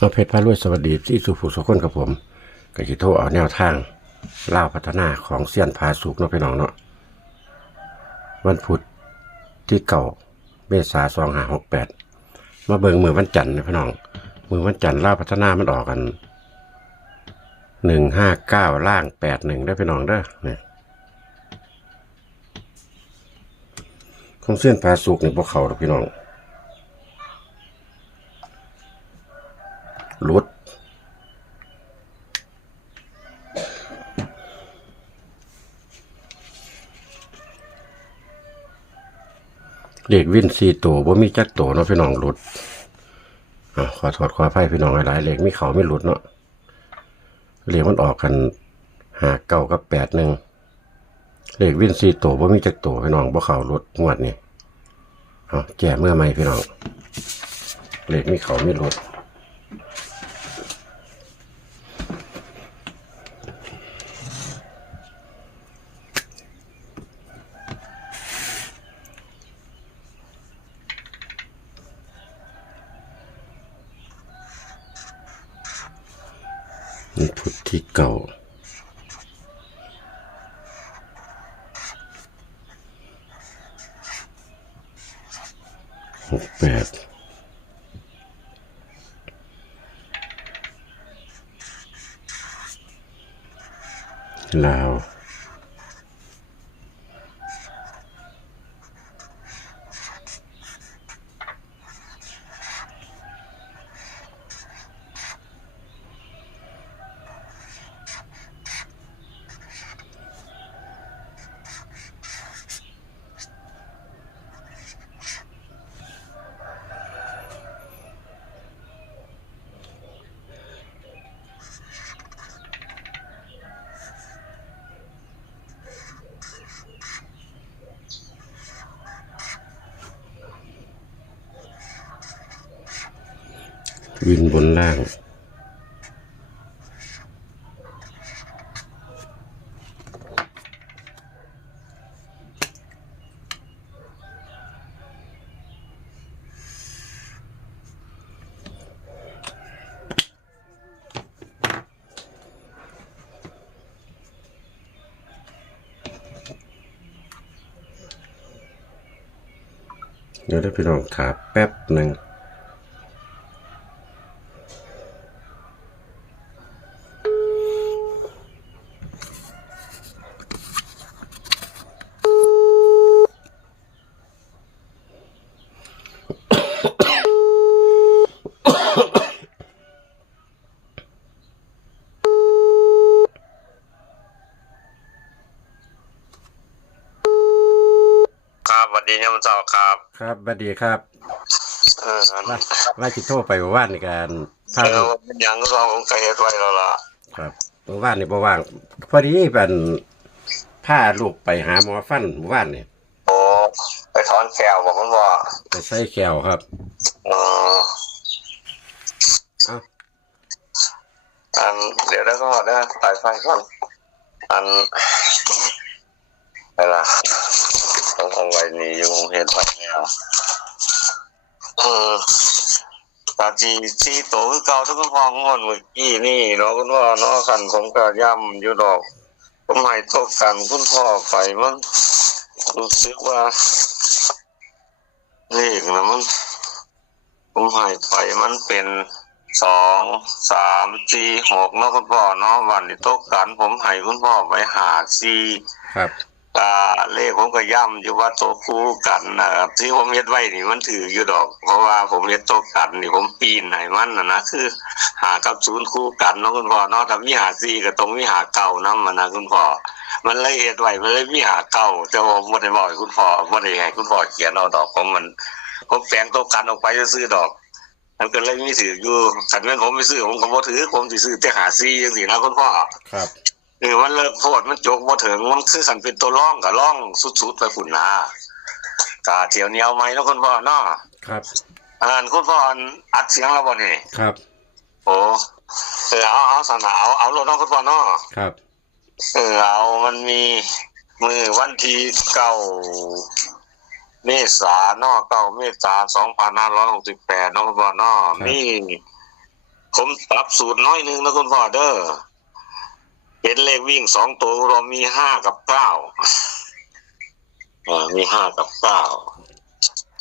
เอาเพชรพารวยสวัสดีที่สุภูสุคนกับผมก็จะโทรเอาแนวทางเล่าพัฒนาของเซียนพาสุกเนาะพี่น้องเนาะวันพุธที่เก่าเมษาสองหาหกแปดมาเบิงมือวันจันทร์นะพี่น้อง มือวันจันทร์เล่าพัฒนามันออกกันหนึ่งห้าเก้าล่างแปดหนึ่งได้พี่น้องเด้อเนี่ยของเซียนพาสุกนี่พวกเขาหรอกพี่น้อง รุดเด็กวิ่นสี่ตัวบ่มีจักตัวเนาะพี่น้องหลุดอขอโทษขออภัยพี่น้องหลายๆเลขมีเขาไม่หลุดเนาะเลขมันออกกันหาเก้ากับแปดหนึ่งเลขวิ่นสี่ตัวบ่มีจักตัวพี่น้องบ่เขาหลุดงวดนี้เอาแก่เมื่อไหม่พี่น้องเลขมีเขาไม่หลุด นี่พุทธที่เก่า หกแปดลาว วินบนล่าง เดี๋ยวได้พี่น้องถาแป๊บหนึ่ง ครับสวัสดีเนี่ยมันเจ้า ครับครับบัดดีครับเอออันว่าว่าจิโทรไปเมื่อว่านในการพาเอลูอกเป็นหยังก็เราองค์กเฮ็ดไว้แล้วล่ะครับเมื่อว่านนี่บ่ว่าง พอดีเป็นพาลูกไปหาหมอฟันเมื่อว่านนี่โอ้ไปถอนแขวบอกมันว่าไปใส่แขวครับเออเอ้าอันเดี๋ยวแล้วก็ได้ตายไฟก่อนอันอะไรล่ะต้อ งเอาไว้นี่อยู่องเฮ็ดไว้แล้วเออตาจีจีโตคือเก่าทุกคนพองอนเมื่อกี้นี่เนาะคุณพ่อเนาะคันผมก็ย่ำอยู่ดอกผมให้ตกกันคุณพ่อไปมันรู้สึกว่าเลขนะมันผมให้ไปมันเป็นสองสามสี่หกเนาะคุณพ่อเนาะวันนี้ตกกันผมให้คุณพ่อไปหาสี่ครับ ตาเลขผมก็ย่ำอยู่ว่าโตคู่กันนะครับที่ผมเฮ็ดไว้นี่มันถืออยู่ดอก เพราะว่าผมเฮ็ดโตกันนี่ผมปีนให้มันนะนะคือ หากับศูนย์คู่กันเนาะคุณพ่อเนาะถ้ามีหาสี่ก็ต้องมีหาเก่านํมันนะคุณพ่อมันเลยเฮ็ดไว้มันเลยมีหาเก่าแต่ว่าบ่ได้บอกให้คุณพ่อบ่ได้ให้คุณพ่อเขียนเอาดอกผมมันผมแปลงตัวกันออกไปซื้อดอกมันก็เลยมีถืออยู่คันแม่นผมไม่ซื้อผมก็บ่ถือผมสิซื้อแต่หาซี่จังซี่นะคุณพ่อครับ เออมันเลิกโพดมันจกบ่ถึงมันคือสันเป็นตัวร่องกับร่องสุดๆไปฝุ่นนะกาเที่ยวนี้เอาไหมเนาะคุณพ่อเนาะครับอ่านคุณพ่ออัดเสียงแล้วบ่นี่ครับ โอ้เออเอาเอาสนะเอาเอาโลดเนาะคุณพ่อเนาะครับ เออเอามันมีมือวันที่เก้าเมษาเนาะเก้าเมษาสองพันห้าร้อยหกสิบแปดเนาะคุณพ่อเนาะมีผมปรับสูตรน้อยหนึงนะคุณพ่อเด้อ เป็นเลขวิ่งสองตัวเรามีห้ากับเก้าอ่ามีห้ากับเก้า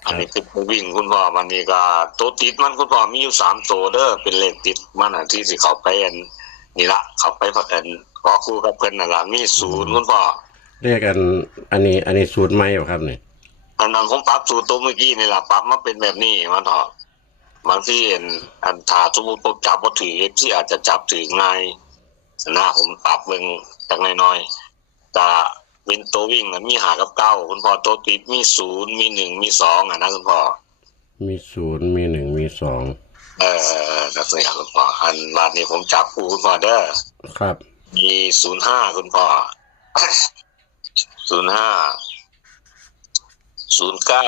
อันนี้คือวิ่งคุณพ่อมันนี่ก็ตัวติดมันคุณพ่อมีอยู่สามตัวเด้อเป็นเลขติดมันอะที่สิเขาไปอันนี่ละเขาไปพักอันขอคู่กับเพิ่นน่ะล่ะมีศูนย์คุณพ่อเรียกกันอันนี้ อันนี้สูตรใหม่เหรอครับนี่อันนั้นผมปรับสูตรตัวเมื่อกี้นี่แหละปรับมาเป็นแบบนี้มันเถอะบางที่เห็นอันถ้าสมมติผมจับว่าถือที่อาจจะจับถือง่าย สนะผมปรับเบิ่งจากน้อยๆแต่เป็นตัววิ่งน่ะมีหากับเก้าคุณพ่อตัวติดมีศูนย์มีหนึ่งมีสองอะนะคุณพ่อมีศูนย์มีหนึ่งมีสองเออนักเรียนคุณพ่ออันบาทนี้ผมจับคู่คุณพ่อเด้อครับ มีศูนย์ห้าคุณพ่อศูนย์ห้าศูนย์เก้า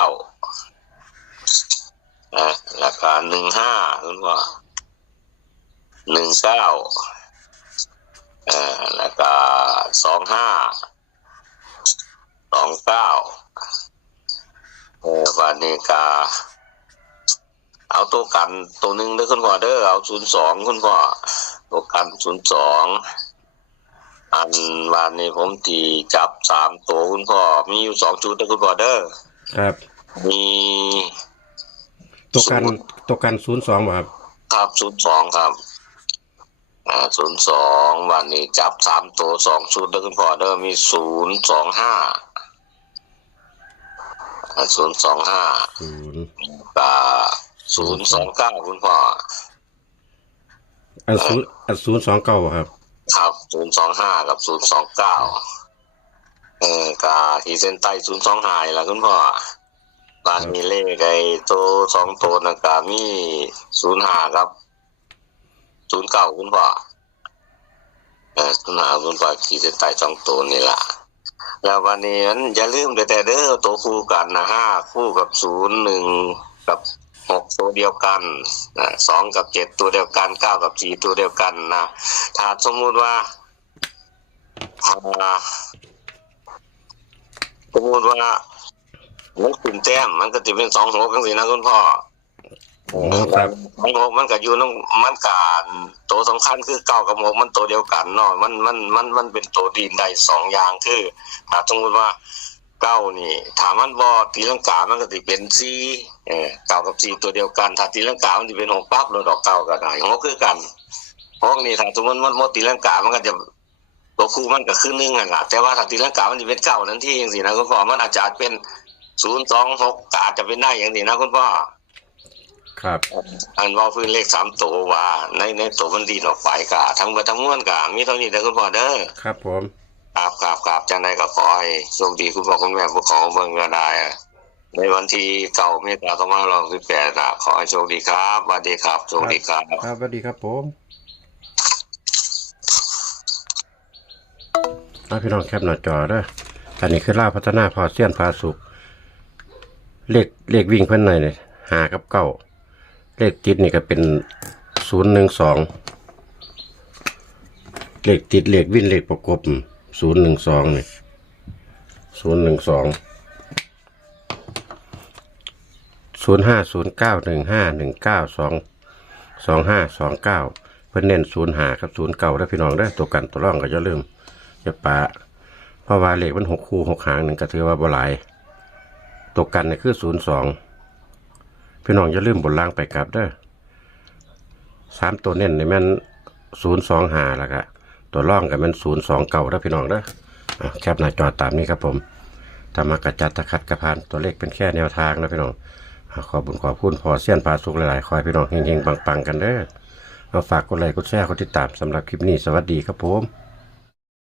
อ่าราคาหนึ่งห้าคุณพ่อหนึ่งเก้า เอ่อราคาสองห้าสองเก้าเออวันนี้กาเอาตัวกันตัวหนึ่งเด้อคุณพ่อเด้อเอาศูนย์สองคุณพ่อตัวกันศูนย์สองอันวันนี้ผมตีจับสามตัวคุณพ่อมีอยู่สองชุดนะคุณพ่อเด้อครับ มีตัวกันตัวกันศูนย์สองครับครับศูนย์สองครับ อ่าศูนย์สองวันนี้จับสามตัวสองชุดนะคุณพ่อเด้อมีศูนย์สองห้าศูนย์สองห้าศูนย์กับศูนย์สองเก้าคุณพ่ออันศูนย์อันศูนย์สองเก้าครับ ครับศูนย์สองห้ากับศูนย์สองเก้าเออกาที่เส้นใต้ศูนย์สองหายละคุณพ่อบ้านมีเลขไอ้ตัวสองตัวนะกามีศูนย์ห้าครับ ศูนย์เก้าคุณพ่อเออศูนย์ห้าคุณพ่อขีดเส้นใต้สองตัวนี่ล่ะแล้ววันนี้นั้นอย่าลืมแต่เด้อตัวคู่กันนะห้าคู่กับศูนย์หนึ่งกับหกตัวเดียวกันนะสองกับเจ็ดตัวเดียวกันเก้ากับสี่ตัวเดียวกันนะถ้าสมมุติว่าอ่าสมมติว่ามันขึ้นแต้มมันก็จะเป็นสองหกกันสินะคุณพ่อ อ๋อครับสองหมันก็อยู่น้องมันการตัวสำคัญคือเก้ากับหกมันตัวเดียวกันเนาะมันมันมันมันเป็นตัวดีนได้สองอย่างคือถ้าสมมติว่าเก้านี่ถามมันบอตีลังกามันก็จะเป็นสี่เออเก้ากับสี่ตัวเดียวกัน ถ้าตีลังกามันจะเป็นหกปั๊บเลยดอกเก้าก็ได้หกคือกันหกนี่ถ้าสมมติมันโมตีลังกามันก็จะตัวคู่มันก็คือหนึ่งอะล่ะแต่ว่าถ้าตีลังกามันจะเป็นเก้านั่นที่อย่างสินะคุณพ่อมันอาจจะเป็นศูนย์สองหกอาจจะเป็นได้อย่างสินะคุณพ่อ ครับอันว่าพื้นเลขสามตัวว่า ในในตัวมันดีออกไปกะทั้งหมดทั้งมวลกะมีเท่านี้เด้อคุณพ่อเด้อครับ ผมครับครับครับจังใดก็ขอให้โชคดีคุณพ่อคุณแม่ผู้ขอเบิ่งก็ได้อะในวันที่เก่าเมษายนสองพันห้าร้อยหกสิบแปดนะขอให้โชคดีครับสวัสดีครับโชคดีครับครับสวัสดีครับผมเอาพี่น้องแคปหน้าจอเด้ออันนี้คือล่าวพัฒนาพอเสี้ยนพาสุกเลขเลขวิ่งเพิ่นหน่อยเนี่ยหากับเก้า เลขติดนี่ก็เป็นศูนย์หนึ่งสองเลขติดเลขวิ่งเลขประกบศูนย์หนึ่งสองนี่ศูนย์หนึ่งสองศูนย์ห้าศูนย์เก้าหนึ่งห้าหนึ่งเก้าสองสองห้าสองเก้าเพิ่นเน้นศูนย์หากับศูนย์เก้าได้อพี่น้องได้ตัวกันตัวร่องก็อย่าลืมอย่าปะเพราะว่าเลขมันหกคู่หกหางหนึ่งก็ถือว่าบ่หลาย ตัวกันนี่คือศูนย์สอง พี่น้องอย่าลืมบนล่างไปกลับเด้อสามตัวเน้นในแม่นศูนย์สองหาแล้วก็ตัวร่องก็แม่นศูนย์สองเก้าได้อพี่น้องเด้ออะแคปหน้าจอตามนี้ครับผมถ้ามากระจัดตะคัดกระพานตัวเลขเป็นแค่แนวทางนะพี่น้องขอบุญขอบคุณพอเสี้ยนปลาสุกหลายๆคอยพี่น้องเฮงๆปังๆกันเด้อเอาฝากกดไลค์กดแชร์กดติดตามสำหรับคลิปนี้สวัสดีครับผม